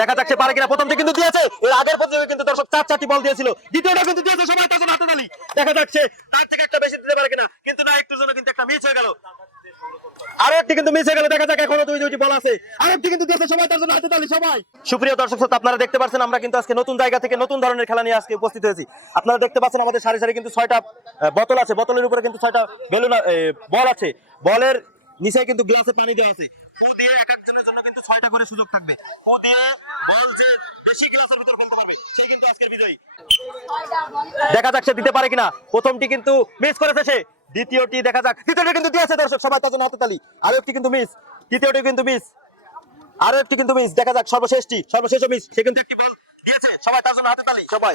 দেখা যাচ্ছে পারে কিনা। প্রথমটি কিন্তু দিয়েছে, এর আগের প্রতিযোগী কিন্তু দর্শক 4-4টি বল দিয়েছিল, দ্বিতীয়টা কিন্তু দিয়েছে, সবাই তার জন্য হাতে তালি। দেখা যাচ্ছে তার থেকে একটা বেশি দিতে পারে কিনা, কিন্তু না, একটুর জন্য কিন্তু একটা মিস হয়ে গেল। আরো একটি কিন্তু মিস হয়ে গেল। দেখা যাক, এখনো দুইটি বল আছে, আরেকটি কিন্তু দিয়েছে, সবাই তার জন্য হাতে তালি। সবাই সুপ্রিয় দর্শক শ্রোতা, আপনারা দেখতে পাচ্ছেন আমরা কিন্তু আজকে নতুন জায়গা থেকে নতুন ধরনের খেলা নিয়ে আজকে উপস্থিত হয়েছি। আপনারা দেখতে পাচ্ছেন আমাদের সারি সারি কিন্তু 6টা বোতল আছে, বোতলের উপরে কিন্তু 6টা বেলুন বল আছে, বলের নিচে কিন্তু গ্লাসে পানি দেওয়া আছে। ও দিয়ে এক একজনের জন্য কিন্তু 6টা করে সুযোগ থাকবে। ও দিয়ে বল যে বেশি গ্লাসের ভিতর ফেলতে পারবে সে কিন্তু আজকের বিজয়ী। দেখা যাক সে দিতে পারে কিনা। প্রথমটি কিন্তু মিস করেছে সে, দ্বিতীয়টি দেখা যাক, তৃতীয়টি কিন্তু দিয়েছে দর্শক, সবাই তার জন্য হাতে তালি। আরো একটি কিন্তু মিস, তৃতীয়টি কিন্তু মিস, আরো একটি কিন্তু মিস। দেখা যাক সর্বশেষ মিস, সে কিন্তু একটি বল দিয়েছে, সবাই তার জন্য হাতে তালি। সবাই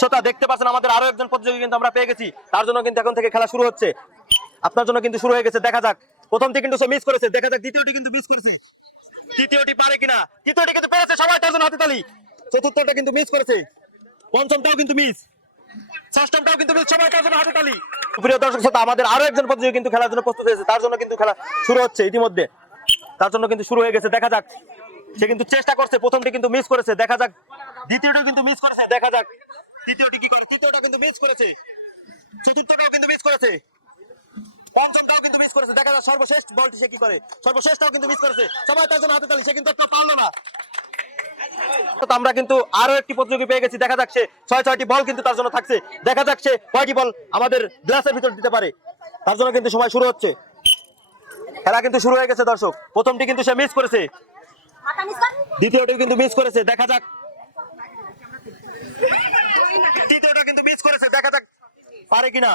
শ্রোতা দেখতে পাচ্ছেন আমাদের আরো একজন প্রতিযোগী কিন্তু আমরা পেয়ে গেছি, তার জন্য কিন্তু এখন থেকে খেলা শুরু হচ্ছে, আপনার জন্য কিন্তু শুরু হয়ে গেছে। দেখা যাক, প্রথমটি কিন্তু সে মিস করেছে, দেখা যাক দ্বিতীয়টি কিন্তু মিস করেছে, তৃতীয়টি পারে কিনা, তৃতীয়টি কিন্তু পেরেছে, সবাই তার জন্য হাতে তালি। চতুর্থটা কিন্তু মিস করেছে, পঞ্চমটাও কিন্তু মিস, ষষ্ঠটাও কিন্তু মিস, সবাই তার জন্য হাতে তালি। প্রিয় দর্শক শ্রোতা, আমাদের আরো একজন প্রতিযোগী কিন্তু খেলার জন্য প্রস্তুত হয়েছে, তার জন্য কিন্তু খেলা শুরু হচ্ছে ইতিমধ্যে, তার জন্য কিন্তু শুরু হয়ে গেছে। দেখা যাক, সে কিন্তু চেষ্টা করছে, প্রথমটি কিন্তু মিস করেছে, দেখা যাক দ্বিতীয়টা কিন্তু মিস করেছে, দেখা যাক তৃতীয়টি কি করে, তৃতীয়টা কিন্তু মিস করেছে, চতুর্থটাও কিন্তু মিস করেছে, পঞ্চমটাও কিন্তু মিস করেছে, দেখা যাক সর্বশেষ বলটি সে কি করে, সর্বশেষটাও কিন্তু মিস করেছে, সবাই তার জন্য হাতে তালি। সে কিন্তু একটা পারলো না। আমরা কিন্তু আরো একটি প্রতিযোগী পেয়ে গেছি, দেখা যাক সে 6টি বল কিন্তু তার জন্য থাকছে, দেখা যাক সে কয়টি বল আমাদের গ্লাসের ভিতর দিতে পারে, তার জন্য কিন্তু সময় শুরু হচ্ছে, খেলা কিন্তু শুরু হয়ে গেছে দর্শক। প্রথমটি কিন্তু সে মিস করেছে, দ্বিতীয়টি কিন্তু মিস করেছে, দেখা যাক তৃতীয়টা কিন্তু মিস করেছে, দেখা যাক পারে কিনা,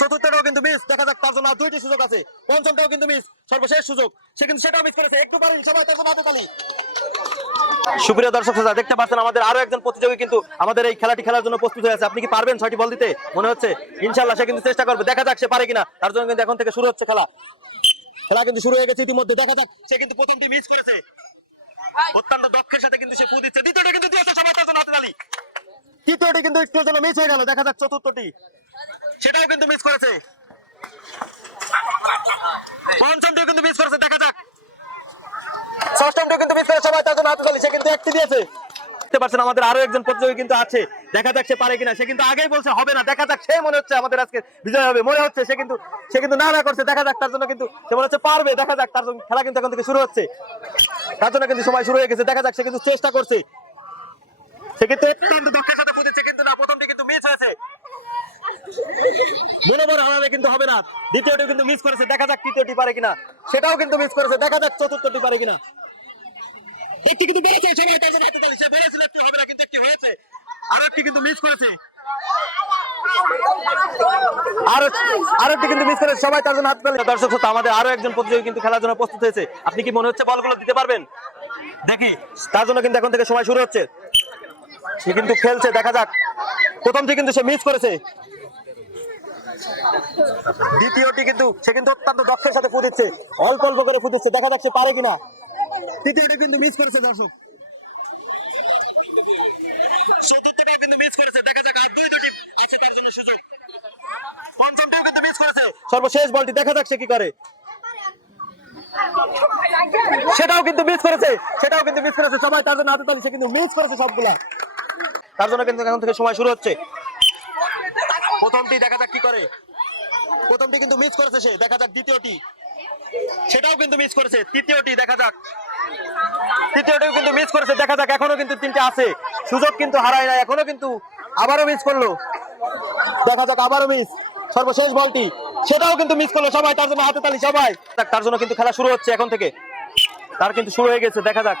চতুর্থটাও কিন্তু মিস, দেখা যাক তার জন্য আর 2টি সুযোগ আছে, পঞ্চমটাও কিন্তু মিস, সর্বশেষ সুযোগ, সে কিন্তু সেটাও মিস করেছে, একটু পারেন, সবাই তার জন্য হাতে তালি। সুপ্রিয় দর্শক শ্রোতা দেখতে পাচ্ছেন আমাদের আরো একজন প্রতিযোগী কিন্তু আমাদের এই খেলাটি খেলার জন্য প্রস্তুত হয়ে আছে। আপনি কি পারবেন 6টি বল দিতে? মনে হচ্ছে ইনশাআল্লাহ সে কিন্তু চেষ্টা করবে, দেখা যাক সে পারে কিনা, তার জন্য কিন্তু এখন থেকে শুরু হচ্ছে খেলা, খেলা কিন্তু শুরু হয়ে গেছে ইতিমধ্যে। দেখা যাক, সে কিন্তু প্রথমটি মিস করেছে, অত্যন্ত দক্ষের সাথে কিন্তু সে ফু দিচ্ছে, দ্বিতীয়টি কিন্তু দিয়েছে, সবাই তার জন্য হাতে তালি। তৃতীয়টি কিন্তু একটু জন্য মিস হয়ে গেল, দেখা যাক চতুর্থটি, সেটাও কিন্তু মিস করেছে, পঞ্চমটি কিন্তু মিস করেছে, দেখা যাক ষষ্ঠমটি কিন্তু মিস করে, সবাই তার জন্য হাতে তালি। সে কিন্তু একটি দিয়েছে। দেখতে পাচ্ছেন আমাদের আরো একজন প্রতিযোগী কিন্তু আছে, দেখা যাক সে পারে কিনা, সে কিন্তু আগেই বলছে হবে না, দেখা যাক সে মনে হচ্ছে আমাদের আজকে বিজয় হবে, মনে হচ্ছে সে কিন্তু না করছে, দেখা যাক তার জন্য কিন্তু সে মনে হচ্ছে পারবে, দেখা যাক তার জন্য খেলা কিন্তু এখন থেকে শুরু হচ্ছে, তার জন্য কিন্তু সময় শুরু হয়ে গেছে, দেখা যাক সে কিন্তু চেষ্টা করছে, সে কিন্তু অত্যন্ত দক্ষের সাথে ফুটেছে, কিন্তু না, প্রথমটি কিন্তু মিস হয়েছে, মনোবল হারালে কিন্তু হবে না, দ্বিতীয়টি কিন্তু মিস করেছে, দেখা যাক তৃতীয়টি পারে কিনা, সেটাও কিন্তু মিস করেছে, দেখা যাক চতুর্থটি পারে কিনা, একটি কিন্তু বেড়েছে, সবাই তার জন্য হাতে তালি। সে বলেছিল একটি হবে না, কিন্তু একটি হয়েছে, আর একটি কিন্তু মিস করেছে, আরেকটি কিন্তু মিস করেছে, সবাই তার জন্য হাতে তালি। দর্শক শ্রোতা, আমাদের আরো একজন প্রতিযোগী কিন্তু খেলার জন্য প্রস্তুত হয়েছে, আপনি কি মনে হচ্ছে বলগুলো দিতে পারবেন? দেখি, তার জন্য কিন্তু এখন থেকে সময় শুরু হচ্ছে, সে কিন্তু খেলছে, দেখা যাক প্রথমটি কিন্তু সে মিস করেছে, দ্বিতীয়টি কিন্তু সে কিন্তু অত্যন্ত দক্ষের সাথে ফু দিচ্ছে, অল্প অল্প করে ফু দিচ্ছে, দেখা যাক সে পারে কিনা, তৃতীয়টি কিন্তু মিস করেছে দর্শক, চতুর্থটা কিন্তু মিস করেছে, দেখা যাক আর 2টি আছে তার জন্য সুযোগ, পঞ্চমটিও কিন্তু মিস করেছে, সর্বশেষ বলটি, দেখা যাক সে কি করে, সেটাও কিন্তু মিস করেছে, সবাই তার জন্য হাতে তালি। সে কিন্তু মিস করেছে সবগুলা, তার জন্য কিন্তু এখন থেকে সময় শুরু হচ্ছে। প্রথমটি দেখা যাক কি করে, প্রথমটি কিন্তু মিস করেছে সে, দেখা যাক দ্বিতীয়টি, সেটাও কিন্তু মিস করেছে, তৃতীয়টি দেখা যাক, তৃতীয়টিও কিন্তু মিস করেছে, দেখা যাক এখনো কিন্তু 3টে আছে, সুযোগ কিন্তু হারায় না, এখনো কিন্তু আবারও মিস করলো, দেখা যাক আবারও মিস, সর্বশেষ বলটি, সেটাও কিন্তু মিস করলো, সবাই তার জন্য হাতে তালি। সবাই তার জন্য কিন্তু খেলা শুরু হচ্ছে এখন থেকে, তার কিন্তু শুরু হয়ে গেছে, দেখা যাক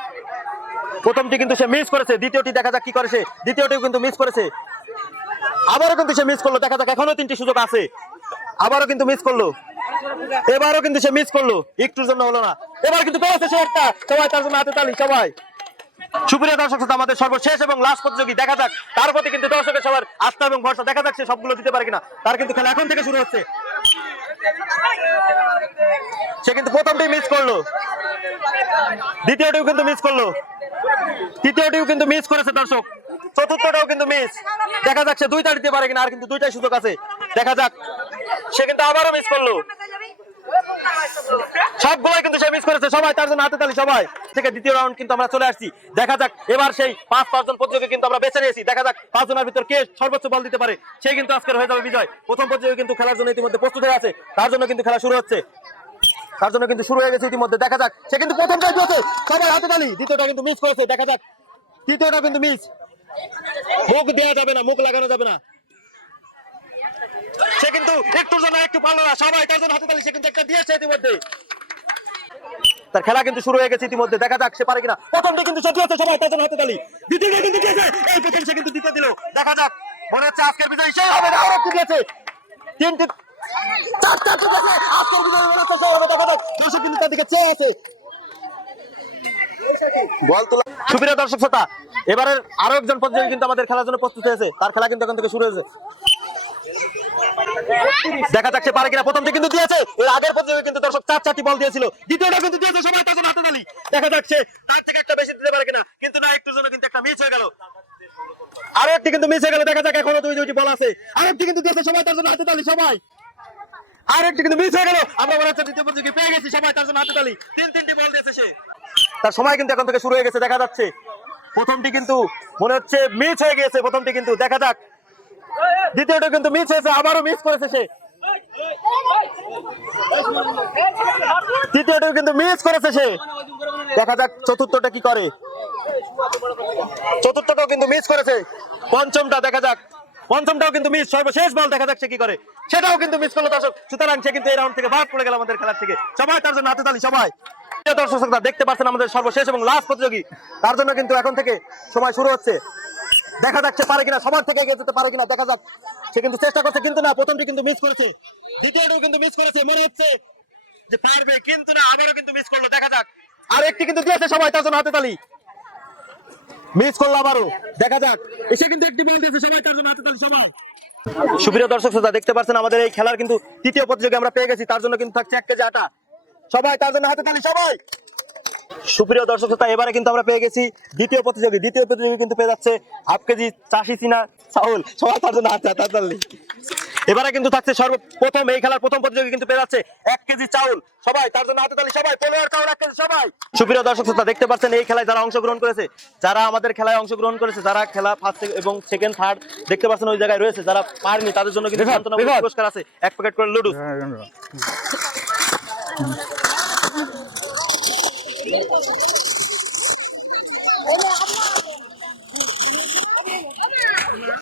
প্রথমটি কিন্তু সে মিস করেছে, দ্বিতীয়টি দেখা যাক কি করে সে, দ্বিতীয়টিও কিন্তু মিস করেছে, আবারও কিন্তু সে মিস করলো, দেখা যাক এখনো 3টি সুযোগ আছে, আবারও কিন্তু মিস করলো, এবারও কিন্তু সে মিস করলো, একটুর জন্য হলো না, এবার কিন্তু পেরেছে সে একটা, সবাই তার জন্য হাতে তালি। সবাই সুপ্রিয় দর্শক শ্রোতা, আমাদের সর্বশেষ এবং লাস্ট প্রতিযোগী, দেখা যাক তার প্রতি কিন্তু দর্শকের সবার আস্থা এবং ভরসা, দেখা যাক সে সবগুলো দিতে পারে কিনা, তার কিন্তু খেলা এখন থেকে শুরু হচ্ছে, সে কিন্তু প্রথমটি মিস করলো, দ্বিতীয়টিও কিন্তু মিস করলো, তৃতীয়টিও কিন্তু মিস করেছে দর্শক, চতুর্থটাও কিন্তু মিস, দেখা যাক সে 2টা দিতে পারে কিনা, আর কিন্তু 2টাই সুযোগ আছে, দেখা যাক সে কিন্তু আবারও মিস করলো, সবগুলাই কিন্তু সে মিস করেছে, সবাই তার জন্য হাতে তালি সবাই। থেকে দ্বিতীয় রাউন্ড কিন্তু আমরা চলে আসছি, দেখা যাক এবার সেই পাঁচজন প্রতিযোগী কিন্তু আমরা বেছে নিয়েছি, দেখা যাক 5 জনের ভিতর কে সর্বোচ্চ বল দিতে পারে সেই কিন্তু আজকের হয়ে যাবে বিজয়। প্রথম প্রতিযোগী কিন্তু খেলার জন্য ইতিমধ্যে প্রস্তুত হয়ে আছে, তার জন্য কিন্তু খেলা শুরু হচ্ছে, তার জন্য কিন্তু শুরু হয়ে গেছে ইতিমধ্যে, দেখা যাক সে কিন্তু প্রথমটাই দিয়েছে, সবাই হাতে তালি। দ্বিতীয়টা কিন্তু মিস করেছে, দেখা যাক তৃতীয়টা কিন্তু মিস, মুখ দেওয়া যাবে না, মুখ লাগানো যাবে না, সে কিন্তু একটুর জন্য একটু পারলো না, সবাই তার জন্য হাতে তালি। সে কিন্তু একটা দিয়েছে ইতিমধ্যে, তার খেলা কিন্তু শুরু হয়ে গেছে ইতিমধ্যে, দেখা যাক সে পারে কিনা। প্রথমটা কিন্তু সত্যি হচ্ছে, সবাই তার জন্য হাতে তালি। দ্বিতীয়টা কিন্তু দিয়েছে, এই প্রথম সে কিন্তু দ্বিতীয় দিল, দেখা যাক মনে হচ্ছে আজকের বিজয় সে হবে না, আরো দিয়েছে তিনটি চারটা ঠিক আছে, আজকের বিজয় মনে হচ্ছে সে হবে, দেখা যাক দর্শক কিন্তু তার দিকে চেয়ে আছে। সুপ্রিয় দর্শক শ্রোতা, এবারের আরো একজন প্রতিযোগী কিন্তু আমাদের খেলার জন্য প্রস্তুত হয়েছে, তার খেলা কিন্তু এখন থেকে শুরু হয়েছে, দেখা যাচ্ছে পারে কিনা। প্রথমটি কিন্তু দিয়েছে, এর আগের প্রতিযোগী কিন্তু দর্শক 4টি বল দিয়েছিল, দ্বিতীয়টা কিন্তু দিয়েছে, সবাই তার জন্য হাতে তালি। দেখা যাচ্ছে তার থেকে একটা বেশি দিতে পারে কিনা, কিন্তু না, একটু জন্য কিন্তু একটা মিস হয়ে গেল, আরো একটি কিন্তু মিস হয়ে গেল, দেখা যাক এখনো দুইটি বল আছে, আরেকটি কিন্তু দিয়েছে, সবাই তার জন্য হাতে তালি সবাই। আরেকটি কিন্তু মিস হয়ে গেল, আমরা মনে হচ্ছে দ্বিতীয় প্রতিযোগী পেয়ে গেছি, সবাই তার জন্য হাতে তালি। তিনটি বল দিয়েছে সে, তার সময় কিন্তু এখন থেকে শুরু হয়ে গেছে, দেখা যাচ্ছে প্রথমটি কিন্তু মনে হচ্ছে মিস হয়ে গেছে, প্রথমটি কিন্তু দেখা যাক, দ্বিতীয়টা কিন্তু মিস হয়েছে, আবারও মিস করেছে সে, তৃতীয়টা কিন্তু মিস করেছে সে, দেখা যাক চতুর্থটা কি করে, চতুর্থটাও কিন্তু মিস করেছে, পঞ্চমটা দেখা যাক, পঞ্চমটাও কিন্তু মিস, সর্বশেষ বল দেখা যাক সে কি করে, সেটাও কিন্তু মিস করলো দর্শক। সুতরাং সে কিন্তু এই রাউন্ড থেকে বাদ পড়ে গেল আমাদের খেলার থেকে, সবাই তার জন্য হাতে তালি সবাই। দর্শক শ্রোতা দেখতে পাচ্ছেন আমাদের সর্বশেষ এবং লাস্ট প্রতিযোগী, তার জন্য কিন্তু এখন থেকে সময় শুরু হচ্ছে, দেখা যাচ্ছে পারে কিনা, সবার থেকে এগিয়ে যেতে পারে কিনা, দেখা যাক সে কিন্তু চেষ্টা করছে, কিন্তু না, প্রথমটি কিন্তু মিস করেছে, দ্বিতীয়টাও কিন্তু মিস করেছে, মনে হচ্ছে যে পারবে, কিন্তু না, আবারও কিন্তু মিস করলো, দেখা যাক আর একটি কিন্তু দিয়েছে, সবাই তার জন্য হাতে তালি। মিস করলো আবারও, দেখা যাক এসে কিন্তু একটি বল দিয়েছে, সবাই তার জন্য হাতে তালি সবাই। সুপ্রিয় দর্শক শ্রোতা দেখতে পাচ্ছেন আমাদের এই খেলার কিন্তু তৃতীয় প্রতিযোগী আমরা পেয়ে গেছি, তার জন্য কিন্তু থাকছে 1 কেজি আটা, সবাই তার জন্য হাতে তালি সবাই। সুপ্রিয় দর্শক শ্রোতা এবারে কিন্তু আমরা পেয়ে গেছি দ্বিতীয় প্রতিযোগী কিন্তু পেয়ে যাচ্ছে 1/2 কেজি চাষি চিনা চাউল, সবাই তার জন্য হাতে তালি। এবারে কিন্তু থাকছে সর্বপ্রথম এই খেলার প্রথম প্রতিযোগী কিন্তু পেয়ে যাচ্ছে 1 কেজি চাউল, সবাই তার জন্য হাতে তালি সবাই, পোলোয়ার চাউল 1 কেজি সবাই। সুপ্রিয় দর্শক শ্রোতা দেখতে পাচ্ছেন এই খেলায় যারা অংশগ্রহণ করেছে, যারা আমাদের খেলায় অংশগ্রহণ করেছে, যারা খেলা ফার্স্ট এবং সেকেন্ড থার্ড দেখতে পাচ্ছেন ওই জায়গায় রয়েছে, যারা পারেনি তাদের জন্য কিন্তু সান্ত্বনামূলক পুরস্কার আছে, 1 প্যাকেট করে লুডুস।